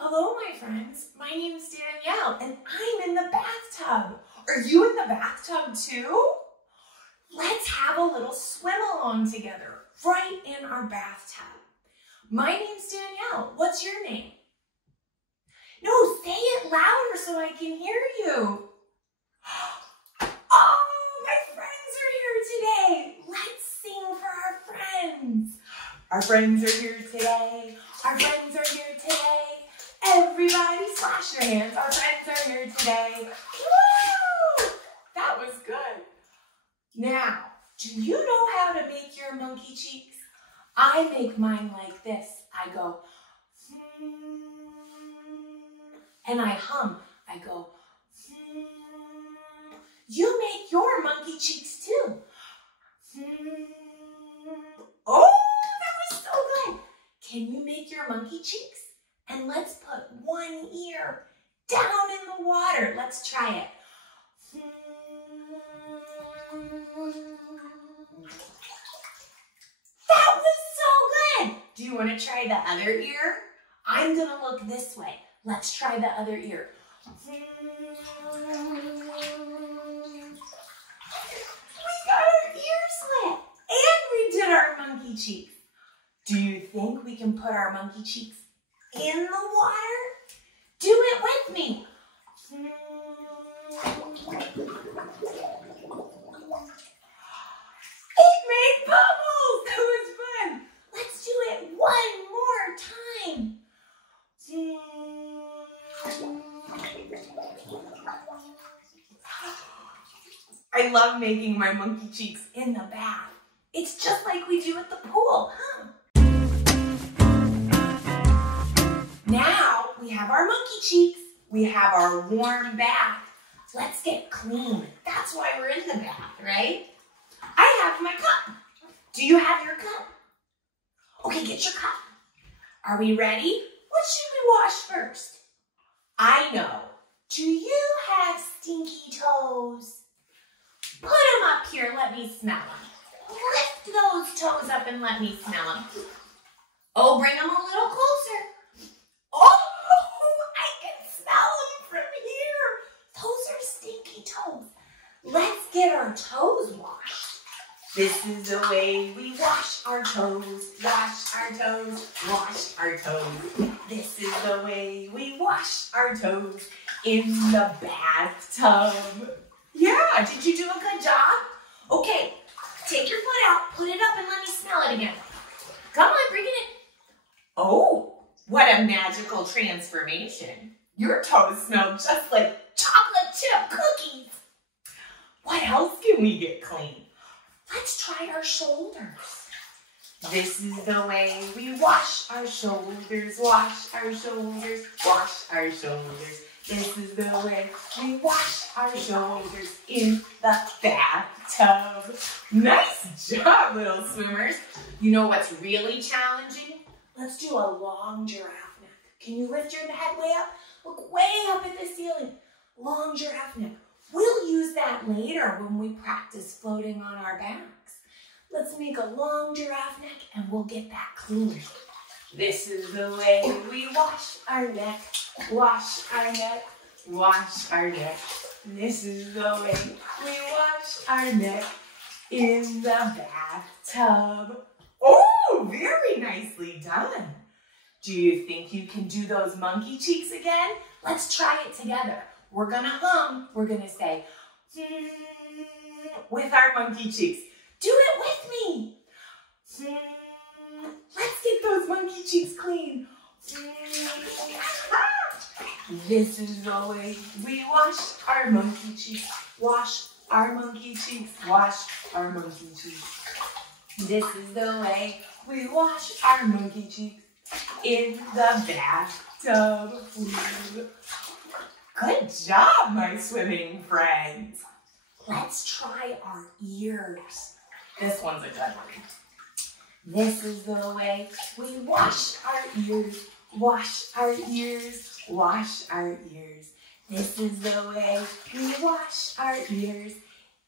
Hello, my friends. My name is Danielle, and I'm in the bathtub. Are you in the bathtub too? Let's have a little swim along together, right in our bathtub. My name's Danielle. What's your name? No, say it louder so I can hear you. Oh, my friends are here today. Let's sing for our friends. Our friends are here today. Our friends are here today. Everybody slash your hands. Our friends are here today. Woo! That was good. Now, do you know how to make your monkey cheeks? I make mine like this. I go, and I hum. I go, You make your monkey cheeks too. Oh, that was so good. Can you make your monkey cheeks? And let's put one ear down in the water. Let's try it. That was so good. Do you want to try the other ear? I'm going to look this way. Let's try the other ear. We got our ears lit. And we did our monkey cheeks. Do you think we can put our monkey cheeks in the water? Do it with me. It made bubbles. That was fun. Let's do it one more time. I love making my monkey cheeks in the bath. It's just like we do at the pool, huh? Now we have our monkey cheeks. We have our warm bath. Let's get clean. That's why we're in the bath, right? I have my cup. Do you have your cup? Okay, get your cup. Are we ready? What should we wash first? I know. Do you have stinky toes? Put them up here. Let me smell them. Lift those toes up and let me smell them. Oh, bring them a little closer. Oh, I can smell them from here. Those are stinky toes. Let's get our toes washed. This is the way we wash our toes. Wash our toes, wash our toes. This is the way we wash our toes in the bathtub. Yeah, did you do a good job? Okay, take your foot out, put it up and let me smell it again. Come on, bring it in. Oh, what a magical transformation. Your toes smell just like chocolate chip cookies. What else can we get clean? Let's try our shoulders. This is the way we wash our shoulders, wash our shoulders, wash our shoulders. This is the way we wash our shoulders in the bathtub. Nice job, little swimmers. You know what's really challenging? Let's do a long giraffe neck. Can you lift your head way up? Look way up at the ceiling. Long giraffe neck. We'll use that later when we practice floating on our backs. Let's make a long giraffe neck and we'll get that clean. This is the way we wash our neck, wash our neck, wash our neck. This is the way we wash our neck in the bathtub. Oh, very nicely done. Do you think you can do those monkey cheeks again? Let's try it together. We're gonna hum. We're gonna say, with our monkey cheeks. Do it with me. Let's get those monkey cheeks clean. This is the way we wash our monkey cheeks. Wash our monkey cheeks. Wash our monkey cheeks. This is the way we wash our monkey cheeks in the bathtub. Good job, my swimming friends. Let's try our ears. This one's a good one. This is the way we wash our ears, wash our ears, wash our ears. This is the way we wash our ears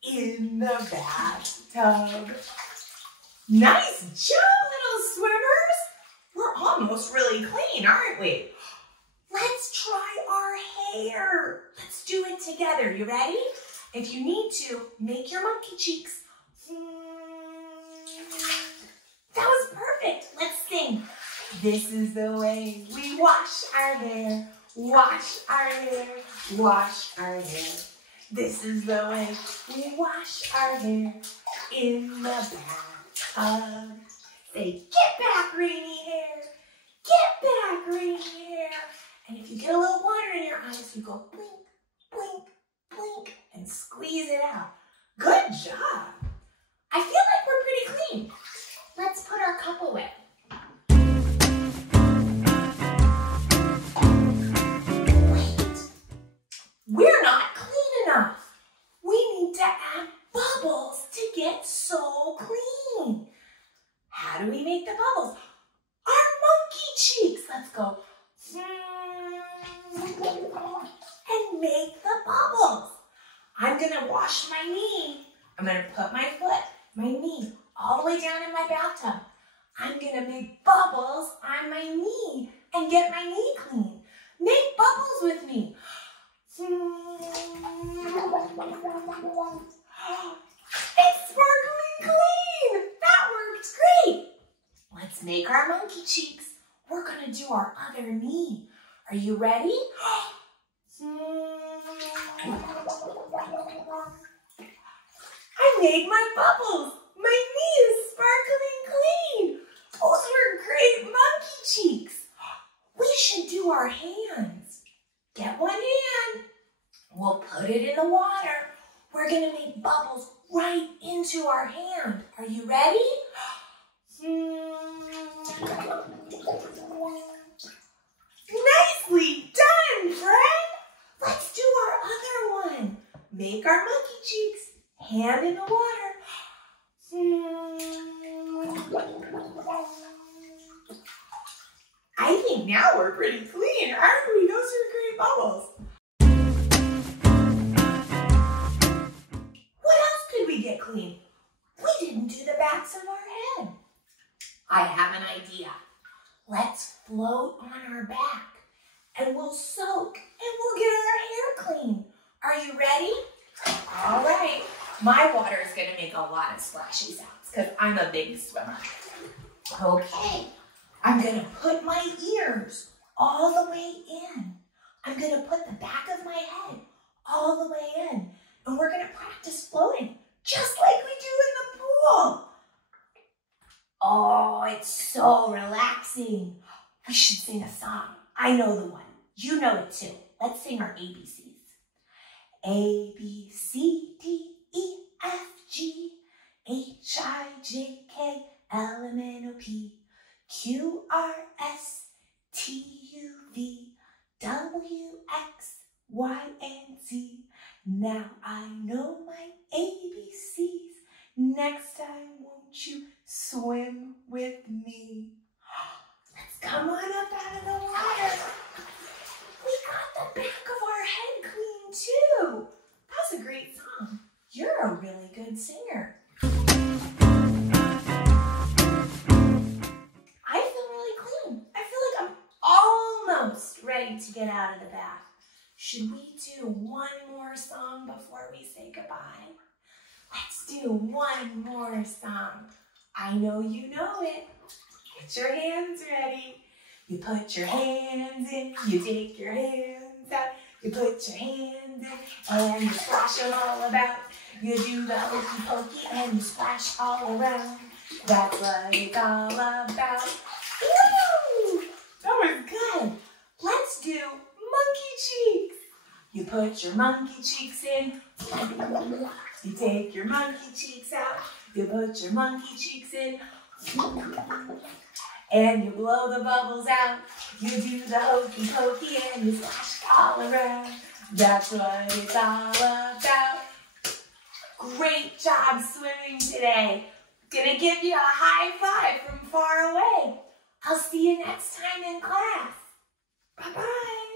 in the bathtub. Nice job, little swimmers. We're almost really clean, aren't we? Let's try our hair. Let's do it together. You ready? If you need to, make your monkey cheeks. That was perfect. Let's sing. This is the way we wash our hair. Wash our hair. Wash our hair. This is the way we wash our hair in the bathtub. Say, get back, rainy hair. Get back, rainy hair. And if you get a little water in your eyes, you go blink, blink, blink, and squeeze it out. Good job. I feel like we're pretty clean. Let's put our cup away. Wait, we're not clean enough. We need to add bubbles to get so clean. How do we make the bubbles? Our monkey cheeks. Let's go. And make the bubbles. I'm gonna wash my knee. I'm gonna put my foot, my knee, all the way down in my bathtub. I'm gonna make bubbles on my knee and get my knee clean. Make bubbles with me. It's sparkling clean. That worked great. Let's make our monkey cheeks. We're gonna do our other knee. Are you ready? I made my bubbles. My knee is sparkling clean. Those were great monkey cheeks. We should do our hands. Get one hand. We'll put it in the water. We're gonna make bubbles right into our hand. Are you ready? Nicely done, friend. Let's do our other one. Make our monkey cheeks. Hand in the water. I think now we're pretty clean, aren't we? Those are great bubbles. What else could we get clean? We didn't do the backs of our head. I have an idea. Let's float on our back and we'll soak and we'll get our hair clean. Are you ready? All right. My water is going to make a lot of splashy sounds because I'm a big swimmer. Okay. I'm going to put my ears all the way in. I'm going to put the back of my head all the way in. And we're going to practice floating just like we do in the pool. Oh, it's so relaxing. We should sing a song. I know the one. You know it too. Let's sing our ABCs. A, B, C, D, E, F, G, H, I, J, K, L, M, N, O, P, Q, R, S, T, U, V, W, X, Y, and Z. Now I know my ABCs. Next time, won't you swim with me? Let's come on up out of the water. We got the back of our head clean too. That's a great song. You're a really good singer. I feel really clean. I feel like I'm almost ready to get out of the bath. Should we do one more song before we say goodbye? Let's do one more song. I know you know it. Get your hands ready. You put your hands in, you take your hands out. You put your hands in and you splash them all about. You do the hokey pokey and you splash all around. That's what it's all about. Woo! That was good. Let's do monkey cheeks. You put your monkey cheeks in. You take your monkey cheeks out. You put your monkey cheeks in. And you blow the bubbles out. You do the hokey pokey and you splash all around. That's what it's all about. Great job swimming today. Gonna give you a high five from far away. I'll see you next time in class. Bye-bye.